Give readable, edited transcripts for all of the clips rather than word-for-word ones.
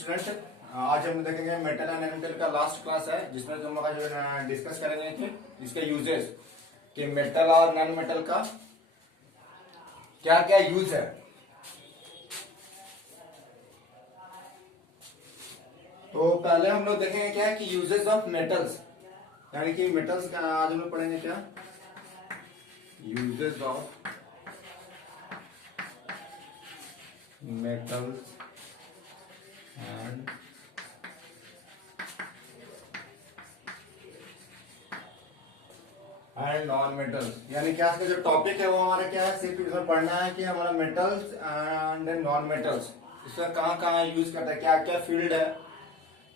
Student, आज हम देखेंगे मेटल एंड नॉन-मेटल का लास्ट क्लास है जिसमें हम लोग आज डिस्कस करेंगे कि इसके यूजेस, कि मेटल और नॉन मेटल का क्या क्या यूज है। तो पहले हम लोग देखेंगे क्या है कि यूजेस ऑफ मेटल्स, यानी कि मेटल्स का आज हम लोग पढ़ेंगे क्या uses of metals and non metals. यानी क्या इसका जो टॉपिक है वो हमारा क्या है, सिर्फ इसमें पढ़ना है कि हमारा मेटल्स एंड नॉन मेटल्स इसका कहाँ कहाँ यूज करता है, क्या क्या फील्ड है,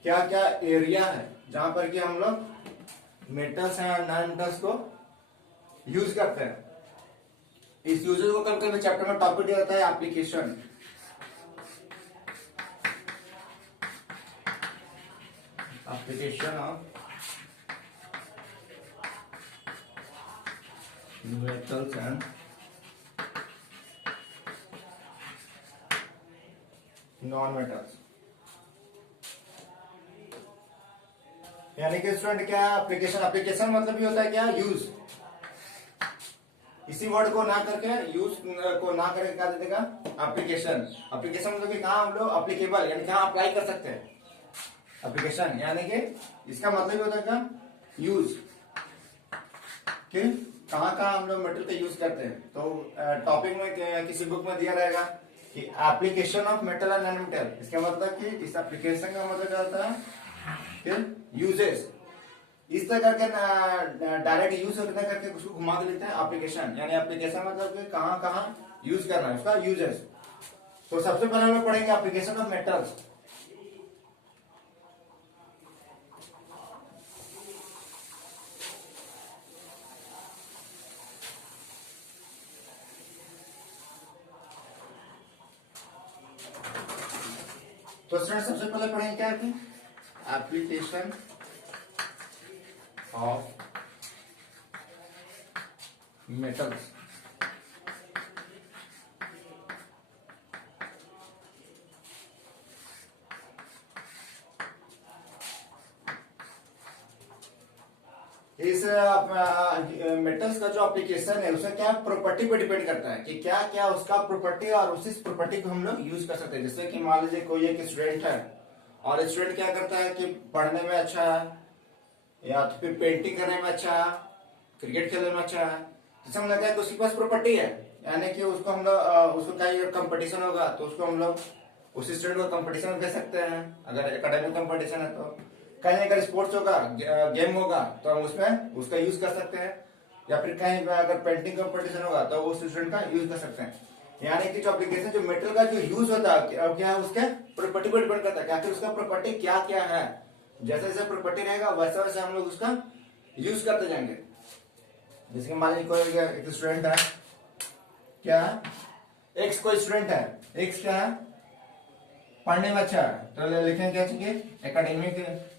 क्या क्या एरिया है जहां पर कि हम लोग मेटल्स एंड नॉन मेटल्स को यूज करते हैं। इस यूजेस को कल कल चैप्टर में टॉपिक दिया जाता है application. Application of metals and non metals. यानी कि स्टूडेंट क्या एप्लीकेशन, एप्लीकेशन मतलब ये होता है क्या यूज। इसी वर्ड को ना करके यूज को ना करके क्या दे देगा एप्लीकेशन। एप्लीकेशन मतलब कि कहाँ हम लोग एप्लीकेबल यानी कहाँ अप्लाई कर सकते हैं। एप्लीकेशन यानी कि इसका मतलब ये होता है क्या यूज, कि कहाँ कहाँ हम लोग मेटल का यूज करते हैं। तो टॉपिक में किसी बुक में दिया रहेगा कि application of metal and non metal. इसका मतलब कि इस एप्लीकेशन का मतलब क्या होता है कि यूजेस। इस तरह करके डायरेक्ट यूज करके उसको घुमा के लिखते हैं एप्लीकेशन। यानी एप्लीकेशन मतलब कि कहाँ कहाँ यूज करना है उसका यूजेस। तो सबसे पहले हम लोग पढ़ेंगे एप्लीकेशन ऑफ मेटल्स। तो स्टूडेंट सबसे पहले पढ़ेंगे क्या है एप्लीकेशन ऑफ मेटल्स। इस मेटल्स का जो एप्लीकेशन है उसका क्या प्रॉपर्टी पे डिपेंड करता है कि क्या क्या उसका प्रॉपर्टी और उसी प्रॉपर्टी को हम लोग यूज कर सकते हैं। जैसे कि मान लीजिए कोई एक स्टूडेंट है और स्टूडेंट क्या करता है कि पढ़ने में अच्छा है, या तो फिर पेंटिंग करने में अच्छा है, क्रिकेट खेलने में अच्छा है। जैसे हम लगता है कि उसके पास प्रॉपर्टी है, यानी कि उसको हम लोग उसको कहीं कंपटीशन होगा तो उसको हम लोग उस स्टूडेंट को कंपटीशन में भेज सकते हैं। अगर एकेडमिक कंपटीशन है तो कहीं अगर स्पोर्ट्स होगा, गेम होगा तो हम उसमें उसका यूज कर सकते हैं। या फिर कहीं अगर पेंटिंग कंपटीशन होगा तो उस स्टूडेंट का यूज कर सकते हैं। यानी कि जो एप्लीकेशन जो मेटल का जो यूज होता है क्या है उसके प्रॉपर्टी पर डिपेंड करता है कि आखिर उसका प्रॉपर्टी क्या क्या है। जैसे जैसे प्रॉपर्टी रहेगा वैसे वैसे हम लोग उसका यूज करते जाएंगे। जैसे कि मान लीजिए कोई एक स्टूडेंट है, क्या एक्स कोई स्टूडेंट है, एक्स क्या है पढ़ने में अच्छा है, तो लिखेंगे क्या चाहिए एकेडमिक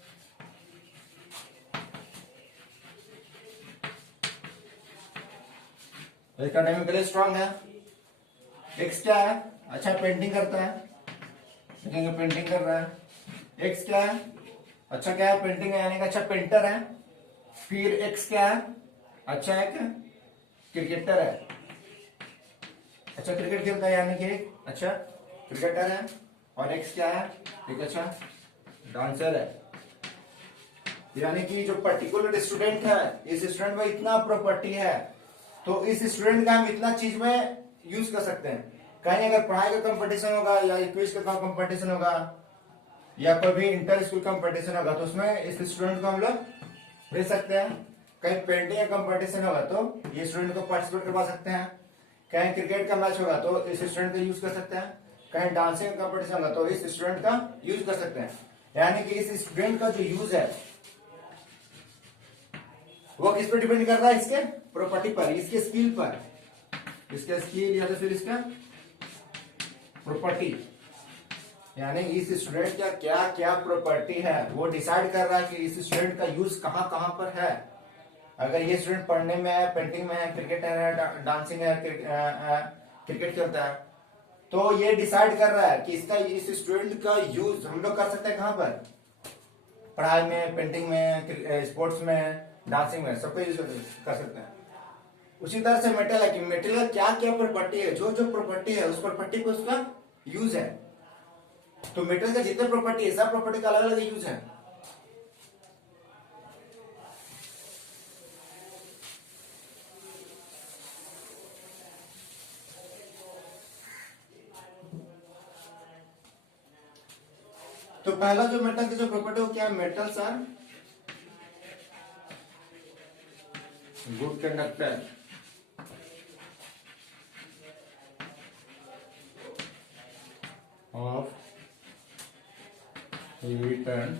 एकेडमिकली स्ट्रांग है। एक्स क्या है अच्छा पेंटिंग करता है, लिखेंगे पेंटिंग कर रहा है। एक्स क्या है अच्छा क्या है पेंटिंग है यानी कि अच्छा पेंटर है। फिर एक्स क्या है अच्छा है क्या क्रिकेटर है, अच्छा क्रिकेट खेलता है यानी कि अच्छा क्रिकेटर है। और एक्स क्या है एक अच्छा डांसर है। यानी कि जो पर्टिकुलर स्टूडेंट है इस स्टूडेंट में इतना प्रॉपर्टी है तो इस स्टूडेंट का हम इतना चीज में यूज कर सकते हैं। कहीं अगर पढ़ाई का कंपटीशन होगा या क्विज का कंपटीशन होगा या कोई भी इंटर स्कूल कंपटीशन होगा तो उसमें इस स्टूडेंट को हम लोग भेज सकते हैं। कहीं पेंटिंग का कंपटीशन होगा तो ये स्टूडेंट को पार्टिसिपेट करवा सकते हैं। कहीं क्रिकेट का मैच होगा तो इस स्टूडेंट का यूज कर सकते हैं। कहीं डांसिंग का कंपटीशन होगा तो इस स्टूडेंट का यूज कर सकते हैं। यानी कि इस स्टूडेंट का जो यूज है वो किस पर डिपेंड कर रहा है, इसके प्रॉपर्टी पर, इसके स्किल पर, इसके स्किल या तो फिर इसका प्रॉपर्टी। यानी इस स्टूडेंट का क्या क्या प्रॉपर्टी है वो डिसाइड कर रहा है कि इस स्टूडेंट का यूज कहां कहां पर है। अगर ये स्टूडेंट पढ़ने में है, पेंटिंग में है, क्रिकेटर है, डांसिंग है, क्रिकेट खेलता है तो ये डिसाइड कर रहा है कि इसका इस स्टूडेंट का यूज हम लोग कर सकते हैं कहाँ पर, पढ़ाई में, पेंटिंग में, स्पोर्ट्स में, डांसिंग में, सबको यूज कर सकते हैं। उसी तरह से मेटल है कि मेटल का क्या क्या प्रॉपर्टी है, जो जो प्रॉपर्टी है उस प्रॉपर्टी पे उसका यूज है। तो मेटल का जितने प्रॉपर्टी है सब प्रॉपर्टी का अलग अलग यूज है। तो पहला जो मेटल की जो प्रॉपर्टी वो क्या है, metals are good conductor of heat and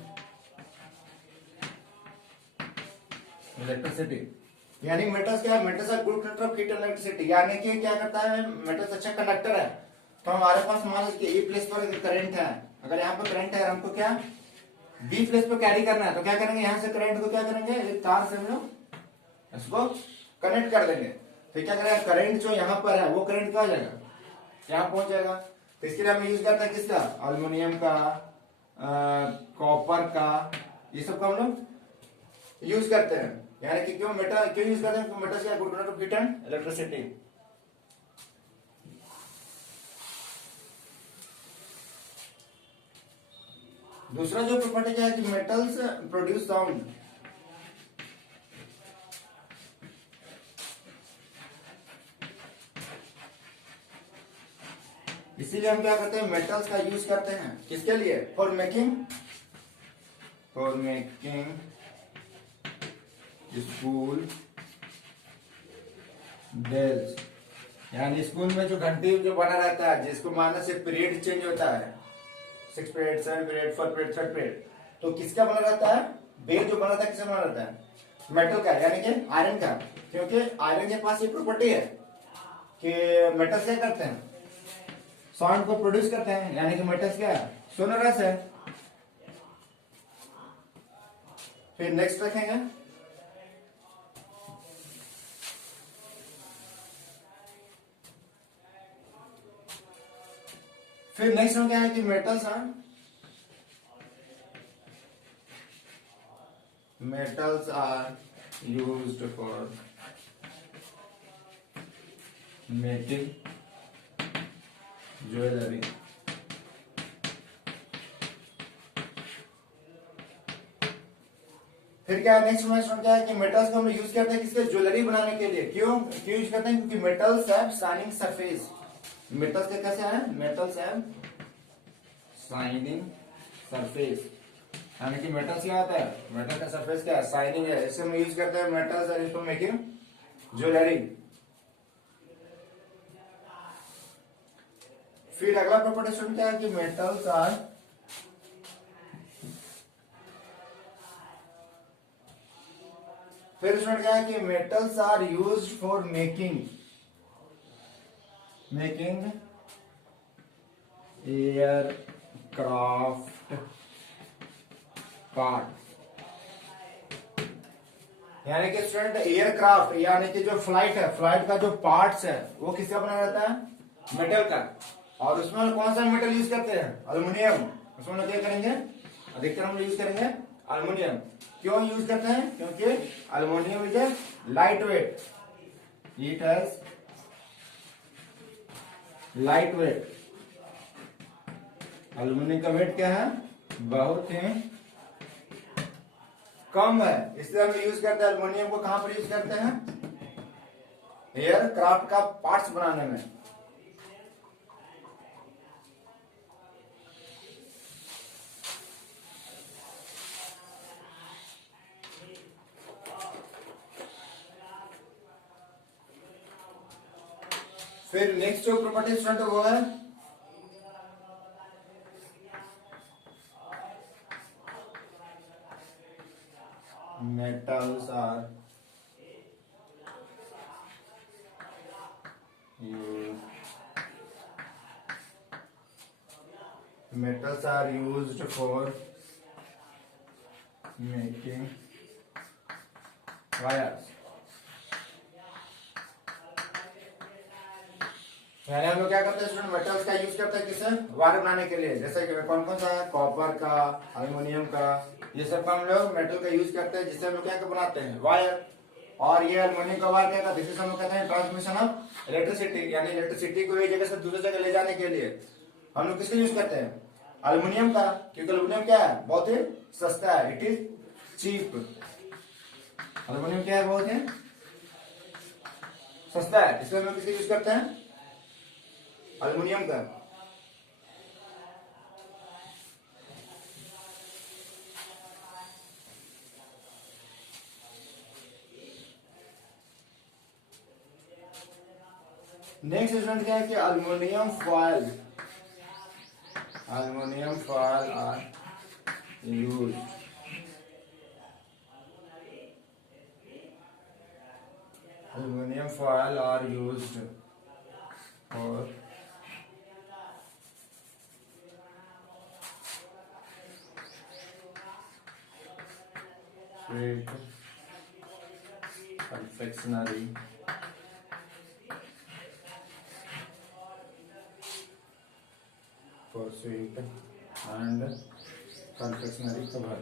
electricity. यानी मेटल्स क्या है, metals are good conductor of heat and electricity, यानी कि क्या करता है, मेटल्स अच्छा कंडक्टर है। तो हमारे पास मान लीजिए ए प्लेस पर करंट है, अगर यहाँ पर करंट है हमको क्या बी प्लेस पर कैरी करना है, तो क्या करेंगे, यहाँ से करंट को क्या करेंगे, एक तार से हम लोग इसको कनेक्ट कर देंगे। तो क्या करेंगे, करंट जो यहाँ पर है वो करंट कहाँ जाएगा, यहाँ पहुंच जाएगा। तो इसके लिए हम यूज करते हैं किसका, एल्युमिनियम का, कॉपर का, ये सब का हम लोग यूज करते हैं। यानी कि क्यों मेटल क्यों यूज करते हैं, मेटल क्या good conductor of heat and electricity. दूसरा जो प्रॉपर्टी क्या है कि मेटल्स प्रोड्यूस साउंड। इसीलिए हम क्या करते हैं, मेटल्स का यूज करते हैं किसके लिए, फॉर मेकिंग स्कूल बेल्स। यानी स्कूल में जो घंटी जो बना रहता है जिसको मारने से पीरियड चेंज होता है, 6 पीरियड, 7 पीरियड, 4 पीरियड, 3 पीरियड, तो किसका बना रहता है, बेल जो बना रहता है किसका बना रहता है, मेटल का, यानी कि आयरन का। क्योंकि आयरन के पास ये प्रॉपर्टी है कि मेटल्स क्या करते हैं, साउंड को प्रोड्यूस करते हैं, यानी कि मेटल्स क्या है, सोनोरस है। फिर नेक्स्ट रखेंगे फिर नेक्स्ट में क्या है कि metals are used for making jewellery. फिर क्या है, नेक्स्ट में क्या है कि मेटल्स को हम यूज करते हैं किसके, ज्वेलरी बनाने के लिए। क्यों क्यों यूज करते हैं, क्योंकि metals have shining surface. Metals के कैसे है, मेटल्स हैव शाइनिंग सरफेस, यानी कि मेटल्स क्या होता है, मेटल का सरफेस क्या है, शाइनिंग है। इससे हम यूज करते हैं metals are used for making jewellery. फिर अगला प्रॉपर्टी सुनते हैं कि मेटल्स आर फिर इसमें क्या है कि metals are used for making aircraft part. यानी कि स्टूडेंट एयरक्राफ्ट यानी कि जो फ्लाइट है, फ्लाइट का जो पार्ट्स है वो किसका बना रहता है, मेटल का। और उसमें कौन सा मेटल यूज करते हैं, एल्युमिनियम। उसमें क्या करेंगे, अधिकतर हम यूज करेंगे एल्युमिनियम। क्यों यूज करते हैं, क्योंकि aluminium is a light weight, it has light weight. Aluminium का वेट क्या है, बहुत ही कम है, इसलिए हम यूज करते हैं एल्युमिनियम को। कहां पर यूज करते हैं, एयरक्राफ्ट का पार्ट्स बनाने में। फिर नेक्स्ट जो प्रॉपर्टी स्टूडेंट वो है metals are used for making wires। यानी हम लोग क्या करते हैं स्टूडेंट, मेटल्स का यूज करते हैं किसे, वायर बनाने के लिए। जैसे कि कौन कौन सा है, कॉपर का, एल्युमिनियम का, ये सब का हम लोग मेटल का यूज करते हैं, जिससे हम लोग क्या बनाते हैं, वायर। और ये एल्युमिनियम का वायर क्या करते हैं, जिसे हम लोग कहते हैं ट्रांसमिशन ऑफ इलेक्ट्रिसिटी, यानी इलेक्ट्रिसिटी को एक जगह से दूसरी जगह ले जाने के लिए हम लोग किसका यूज करते हैं, एल्युमिनियम का। क्योंकि एल्युमिनियम क्या है, बहुत ही सस्ता है, इट इज चीप। एल्युमिनियम क्या है, बहुत ही सस्ता है, इसलिए हम लोग किसका यूज करते हैं, एल्युमिनियम का। नेक्स्ट स्टूडेंट क्या है कि aluminium foil, aluminium foil are use, aluminium foil are used for sweet confectionery for sweet and confectionery cover।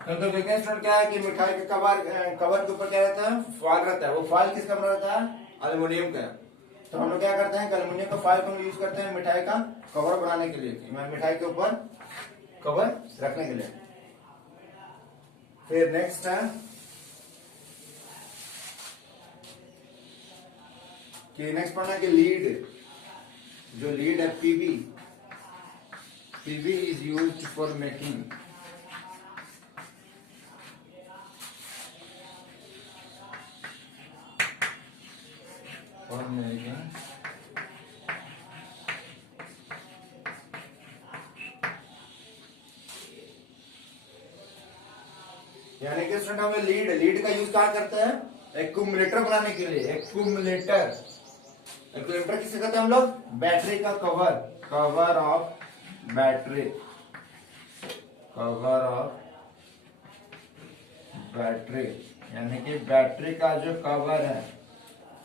तो देखते हैं स्टूडेंट क्या है कि मिठाई के कवर, कवर के ऊपर क्या रहता है, फॉयल रहता है। वो फॉयल किसका बना रहता है, एल्युमिनियम का। तो हम लोग क्या करते हैं, एल्युमिनियम का फॉयल को यूज करते हैं मिठाई का कवर बनाने के लिए, मिठाई के ऊपर कवर रखने के लिए। फिर नेक्स्ट है कि नेक्स्ट पढ़ना कि लीड, जो लीड है PB, PB is used for making, for making यानी कि स्टूडेंट हमें लीड, लीड का यूज कहाँ करते हैं, एक्यूमुलेटर बनाने के लिए। एक्यूमुलेटर, एक्यूमुलेटर किसे कहते हैं हम लोग, बैटरी का cover, cover of battery, cover of battery, यानी कि बैटरी का जो कवर है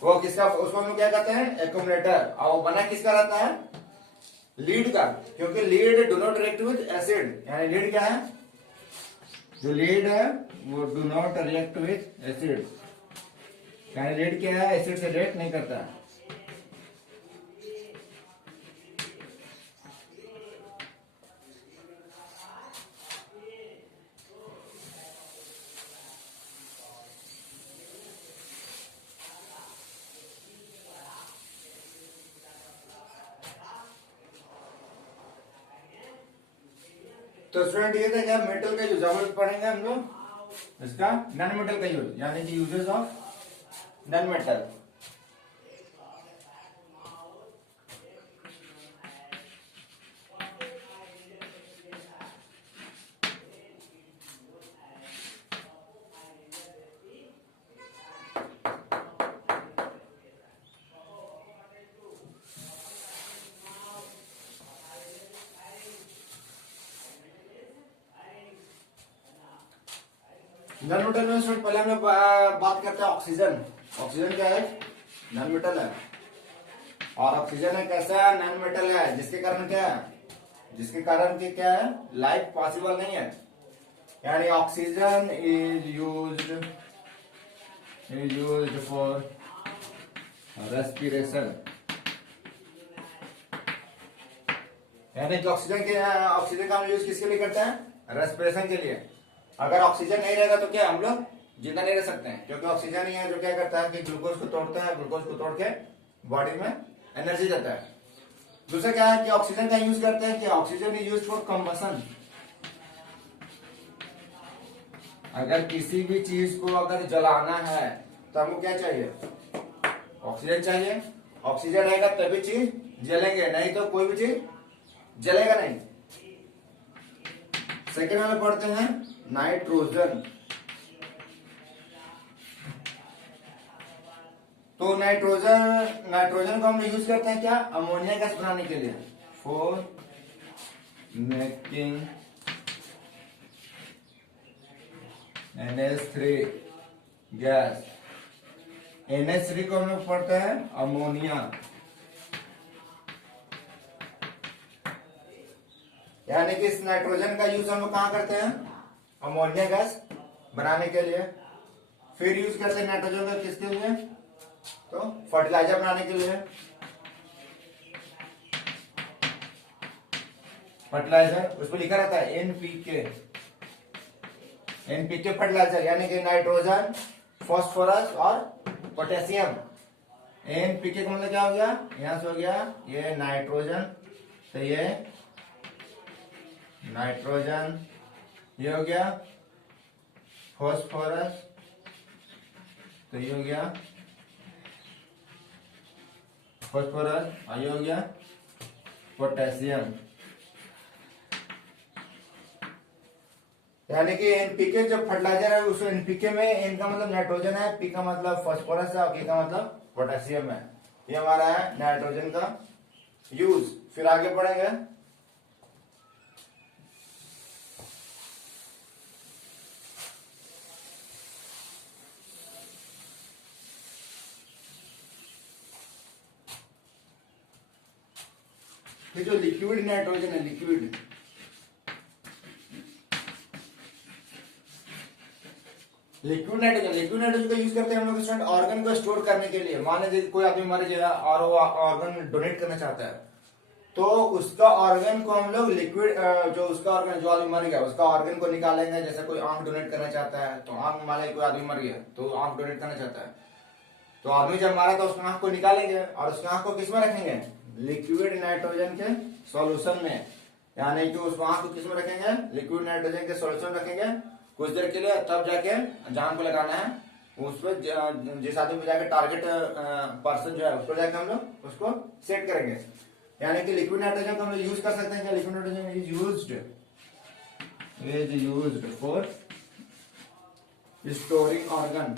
वो किसका, उसको हम लोग क्या कहते हैं, एक्यूमुलेटर। और वो बना किसका रहता है, लीड का। क्योंकि lead do not react with acid, यानी लीड क्या है, जो लीड है वो do not react with acid, यानी लीड क्या है, एसिड से रिएक्ट नहीं करता। तो स्टूडेंट ये था क्या, मेटल का यूज हम लोग पढ़ेंगे हम लोग इसका नॉन मेटल का यूज, यानी कि uses of non metal. Non metal में स्टूडेंट पहले हम लोग बात करते हैं ऑक्सीजन। ऑक्सीजन क्या है, नॉन मेटल है। और ऑक्सीजन एक ऐसा नॉन मेटल है जिसके कारण क्या है, जिसके कारण की क्या है, लाइफ पॉसिबल नहीं है। यानी oxygen is used for respiration, यानी कि ऑक्सीजन का हम यूज किसके लिए करते हैं, रेस्पिरेशन के लिए। अगर ऑक्सीजन नहीं रहेगा तो क्या हम लोग जिंदा नहीं रह सकते हैं, क्योंकि ऑक्सीजन ही है जो क्या करता है कि ग्लूकोज को तोड़ता है, ग्लूकोज को तोड़ के बॉडी में एनर्जी देता है। दूसरा क्या है कि ऑक्सीजन का यूज करते हैं कि oxygen is use for combustion. अगर किसी भी चीज को अगर जलाना है तो हमको क्या चाहिए, ऑक्सीजन चाहिए। ऑक्सीजन रहेगा तभी चीज जलेंगे, नहीं तो कोई भी चीज जलेगा नहीं। सेकेंड में पढ़ते हैं नाइट्रोजन। तो नाइट्रोजन को हम यूज करते हैं क्या, अमोनिया गैस बनाने के लिए, for making NH3 gas. NH3 को हम लोग पढ़ते हैं अमोनिया, यानी कि इस नाइट्रोजन का यूज हम लोग कहाँ करते हैं, अमोनिया गैस बनाने के लिए। फिर यूज करते हैं नाइट्रोजन का किसके लिए, तो फर्टिलाइजर बनाने के लिए। फर्टिलाइजर उस पर लिखा रहता है एनपीके, एनपीके फर्टिलाइजर, यानी कि नाइट्रोजन, फास्फोरस और पोटेशियम। एनपीके का मतलब क्या हो गया, यहां से हो गया ये नाइट्रोजन, तो ये नाइट्रोजन, ये हो गया फास्फोरस, तो ये हो गया फास्फोरस, और ये हो गया पोटेशियम। यानी कि एनपीके जो फर्टिलाइजर है उस एनपीके में एन का मतलब नाइट्रोजन है, पी का मतलब फास्फोरस है और के का मतलब पोटेशियम है। ये हमारा है नाइट्रोजन का यूज। फिर आगे बढ़ेंगे, फिर जो लिक्विड नाइट्रोजन है, लिक्विड नाइट्रोजन, लिक्विड नाइट्रोजन का यूज करते हैं हम लोग स्टूडेंट ऑर्गन को स्टोर करने के लिए। मान लीजिए कोई आदमी मर गया और वो ऑर्गन डोनेट करना चाहता है, तो उसका ऑर्गन को हम लोग लिक्विड, जो उसका ऑर्गन, जो आदमी मर गया उसका ऑर्गन को निकालेंगे। जैसे कोई आंख डोनेट करना चाहता है, तो आंख, मान लीजिए कोई आदमी मर गया तो आंख डोनेट करना चाहता है, तो आदमी जब मारा तो उसका आंख को निकालेंगे और उसका आंख को किसमें रखेंगे, लिक्विड नाइट्रोजन के सॉल्यूशन में। यानी कि उस आंख को किसमें रखेंगे, लिक्विड नाइट्रोजन के सॉल्यूशन रखेंगे कुछ देर के लिए, तब जाके जान को लगाना है उस पर, जिस आदमी पे जाके टारगेट पर्सन जो है उस पर जाके हम लोग उसको सेट करेंगे। यानी कि लिक्विड नाइट्रोजन को हम लोग यूज कर सकते हैं क्या, liquid nitrogen is used for storing organ,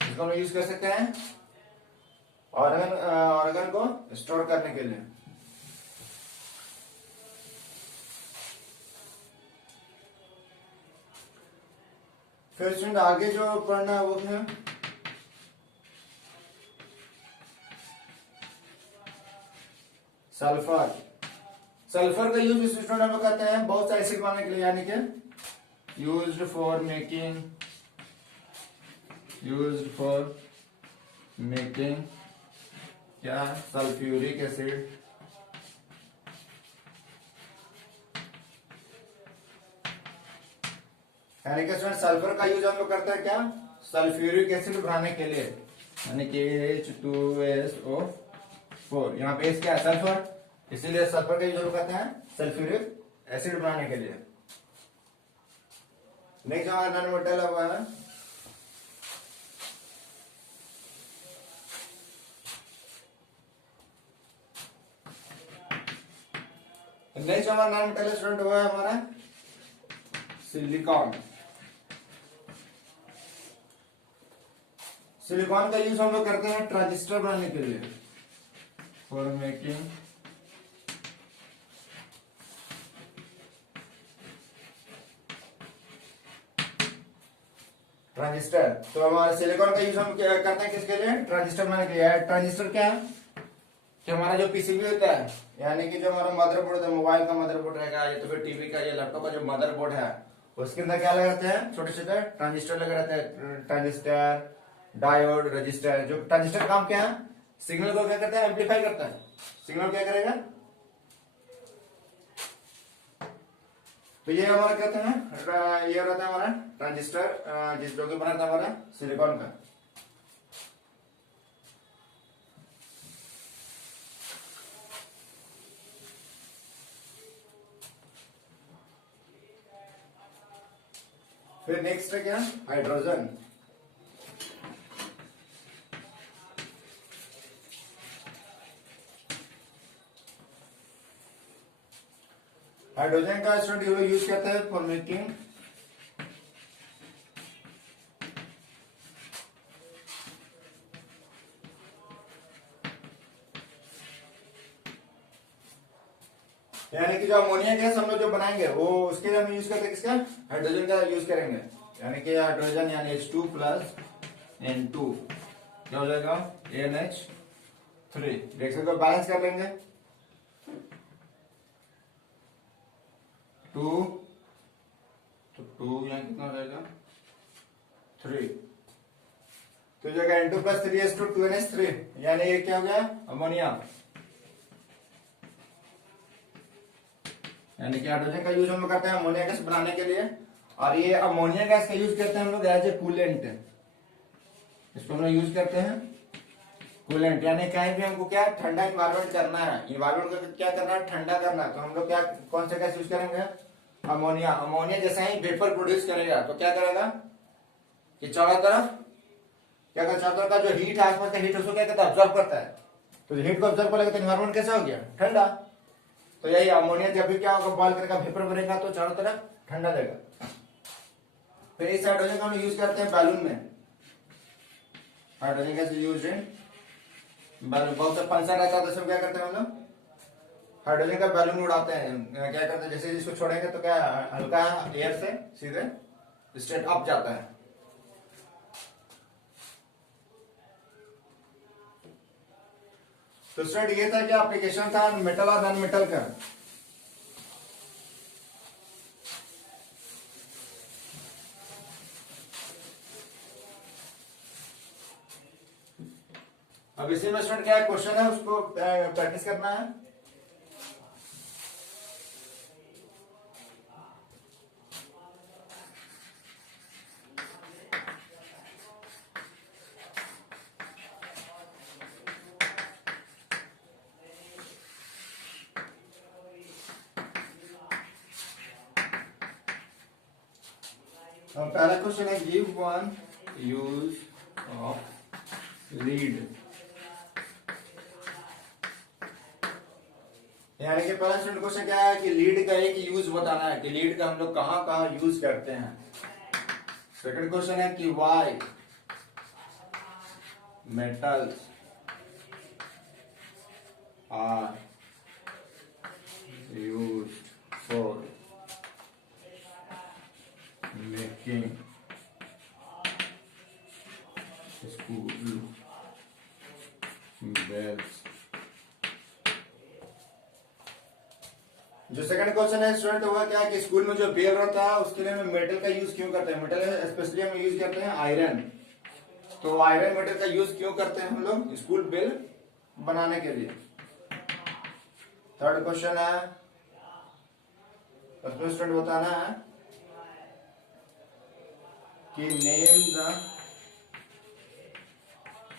इसको हम यूज कर सकते हैं ऑर्गन को स्टोर करने के लिए। फिर स्टूडेंट आगे जो पढ़ना है वो है सल्फर। सल्फर का यूज स्टूडेंट हम लोग करते हैं बहुत सारे एसिड बनाने के लिए, यानी कि यूज्ड फॉर मेकिंग क्या, सल्फ्यूरिक एसिड, यानी कि सल्फर का यूज हम लोग करते हैं क्या, सल्फ्यूरिक एसिड बनाने के लिए, यानी कि H2SO4। यहाँ पे क्या है, सल्फर, इसीलिए सल्फर का यूज हम लोग करते हैं सल्फ्यूरिक एसिड बनाने के लिए। नेक्स्ट हमारा नॉन मेटल हुआ है नेक्स्ट हमारा नॉन मेटल स्टूडेंट हुआ है हमारा सिलिकॉन। सिलिकॉन का यूज हम लोग करते हैं ट्रांजिस्टर बनाने के लिए, फॉर मेकिंग ट्रांजिस्टर। तो हमारा सिलिकॉन का यूज हम क्या करते हैं किसके लिए, ट्रांजिस्टर बनाने के लिए। ट्रांजिस्टर क्या है कि हमारा जो पीसीबी होता है, यानी कि जो हमारा मदरबोर्ड होता है, मोबाइल का मदरबोर्ड रहेगा या तो फिर टीवी का या लैपटॉप का जो मदरबोर्ड है, उसके अंदर क्या लगे रहते हैं, छोटे छोटे ट्रांजिस्टर लगे रहते हैं। Transistor, diode, register. जो ट्रांजिस्टर काम क्या है, सिग्नल को क्या करता है, एम्पलीफाई करता है। सिग्नल क्या करेगा, तो ये हमारा कहते हैं, ये रहता है हमारा ट्रांजिस्टर, जिस जो कि बना था हमारा सिलिकॉन का। फिर नेक्स्ट है क्या, हाइड्रोजन। हाइड्रोजन का स्टूडेंट यूज करता है फॉर मेकिंग यानी कि जो अमोनिया गैस हम लोग जो बनाएंगे वो उसके लिए हम यूज करते हैं किसका, हाइड्रोजन का यूज करेंगे। यानी कि हाइड्रोजन यानी H2 प्लस N2 क्या हो जाएगा NH3। देख सकते हो, बैलेंस कर लेंगे। 2 तो 2 यहाँ कितना हो जाएगा 3 तो जाएगा N2 प्लस 3H2 2NH3 यानी ये क्या हो गया अमोनिया। यानी कि हाइड्रोजन का यूज हम लोग करते हैं अमोनिया गैस बनाने के लिए, और ये अमोनिया गैस का यूज करते हैं हम लोग एज ए कूलेंट। इसको हम लोग यूज करते हैं कूलेंट, यानी कहीं भी हमको क्या ठंडा इन्वायरमेंट करना है, इन्वायरमेंट को क्या करना है ठंडा करना है, तो हम लोग क्या कौन सा गैस यूज करेंगे अमोनिया। अमोनिया जैसे ही वेपर प्रोड्यूस करेगा तो क्या करेगा कि चारों तरफ क्या करता है, चारों तरफ का जो हीट है आसपास का हीट उसको क्या करता है ऑब्जर्व करता है, तो हीट को ऑब्जर्व करेगा तो इन्वायरमेंट कैसा हो गया ठंडा। तो यही अमोनिया जब भी क्या होगा बॉयल करेगा वेपर बनेगा तो चारों तरफ ठंडा देगा। फिर इस हाइड्रोजन को हम यूज करते हैं बैलून में। Hydrogen gas use in balloon, बहुत सा फंक्शन रहता है तो क्या करते हैं हम लोग हाइड्रोजन का बैलून उड़ाते हैं। क्या करते हैं जैसे इसको छोड़ेंगे तो क्या हल्का एयर से सीधे स्ट्रेट अप जाता है। तो स्टूडेंट ये था कि एप्लीकेशन था मेटल और नॉन मेटल का। अब इसी में स्टूडेंट क्या क्वेश्चन है उसको प्रैक्टिस करना है। पहला क्वेश्चन है give one use of lead. यानी कि पहला स्टूडेंट क्वेश्चन क्या है कि लीड का एक यूज बताना है कि लीड का हम लोग कहां कहां यूज करते हैं। सेकंड क्वेश्चन है कि why metals are used for making school bells. जो सेकंड क्वेश्चन है स्टूडेंट होगा क्या कि स्कूल में जो बेल रहता है उसके लिए हम मेटल का यूज क्यों करते हैं। मेटल स्पेशली हम यूज करते हैं आयरन, तो आयरन मेटल का यूज क्यों करते हैं हम लोग स्कूल बेल बनाने के लिए। थर्ड क्वेश्चन है उसमें स्टूडेंट बताना है कि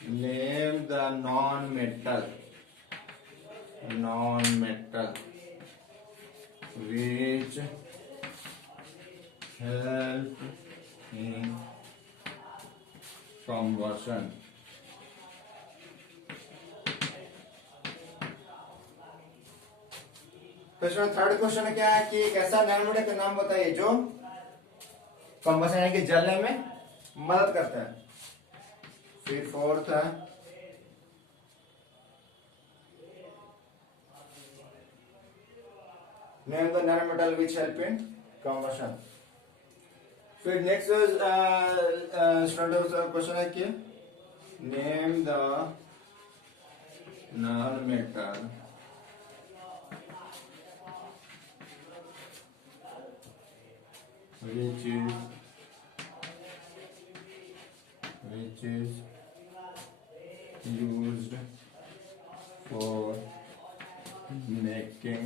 name the non metal which help in conversion। तो थर्ड क्वेश्चन क्या है कि एक ऐसा नॉन-मेटल का नाम बताइए जो कंबशन यानी कि जलने में मदद करता है। फिर फोर्थ है name the non-metal which help in conversion। फिर नेक्स्ट स्टूडेंट क्वेश्चन है कि name the non-metal which is used for making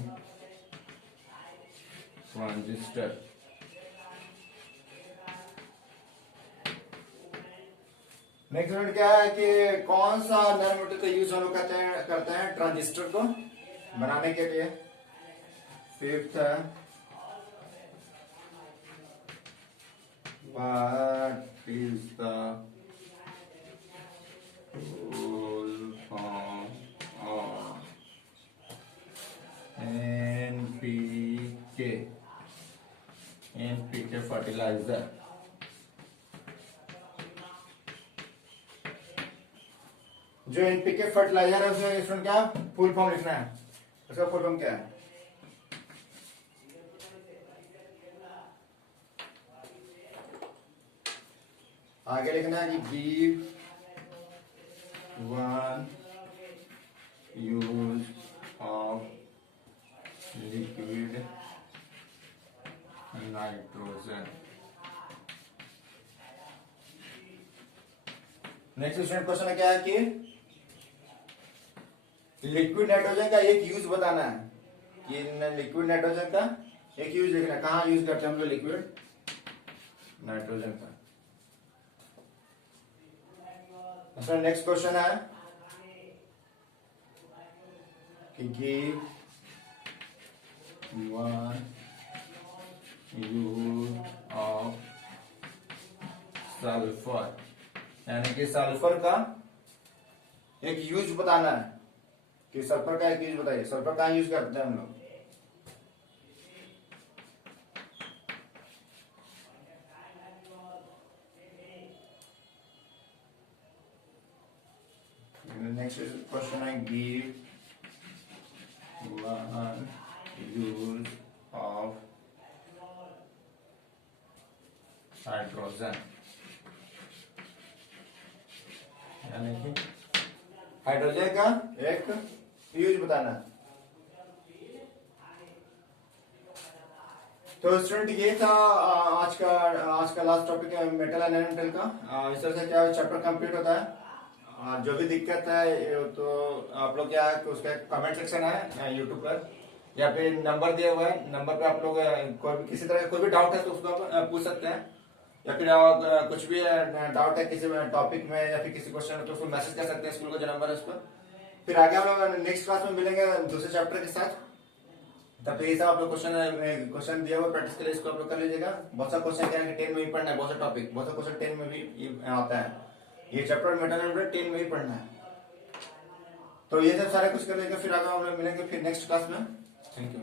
transistor। Next one क्या है कि कौन सा नॉन-मेटल का यूज हम लोग करते हैं ट्रांजिस्टर को बनाने के लिए। फिफ्थ है what is the full form of NPK fertiliser. जो एनपीके फर्टिलाइजर है उसमें स्टूडेंट क्या फुल फॉर्म लिखना है, उसका फुल फॉर्म क्या है। आगे लिखना है कि give one use of liquid nitrogen. Next student question है क्या है कि लिक्विड नाइट्रोजन का एक यूज बताना है कि लिक्विड नाइट्रोजन का एक यूज लिखना है, कहाँ यूज करते हैं हम लोग लिक्विड नाइट्रोजन का। नेक्स्ट क्वेश्चन है कि give one use of sulphur, यानी कि सल्फर का एक यूज बताना है कि सल्फर का एक यूज बताइए, सल्फर कहाँ यूज करते हैं हम लोग। नेक्स्ट क्वेश्चन है give one use of hydrogen, यानी कि हाइड्रोजन का एक यूज बताना। तो स्टूडेंट ये था आज का लास्ट टॉपिक है मेटल एंड नॉन मेटल का। इस तरह से क्या चैप्टर कंप्लीट होता है। जो भी दिक्कत है तो आप लोग क्या है कि उसका कमेंट सेक्शन है यूट्यूब पर, या फिर नंबर दिया हुआ है, नंबर पे आप लोग कोई भी किसी तरह का कोई भी डाउट है तो उसको आप पूछ सकते हैं, या फिर कुछ भी डाउट है किसी टॉपिक में या फिर किसी क्वेश्चन में तो उसको मैसेज कर सकते हैं स्कूल का जो नंबर है उस पर। फिर आगे हम लोग नेक्स्ट क्लास में मिलेंगे दूसरे चैप्टर के साथ। तब तक ये सब आप लोग क्वेश्चन दिया हुआ प्रैक्टिस के लिए इसको आप लोग कर लीजिएगा। बहुत सा क्वेश्चन क्या है कि 10 में ही पढ़ना है, बहुत सा टॉपिक बहुत सा क्वेश्चन 10 में भी आता है। ये चैप्टर मेटल 10 में ही पढ़ना है। तो ये सब सारे कुछ कर लेगा, फिर आगे हम लोग मिलेंगे फिर नेक्स्ट क्लास में। Thank you.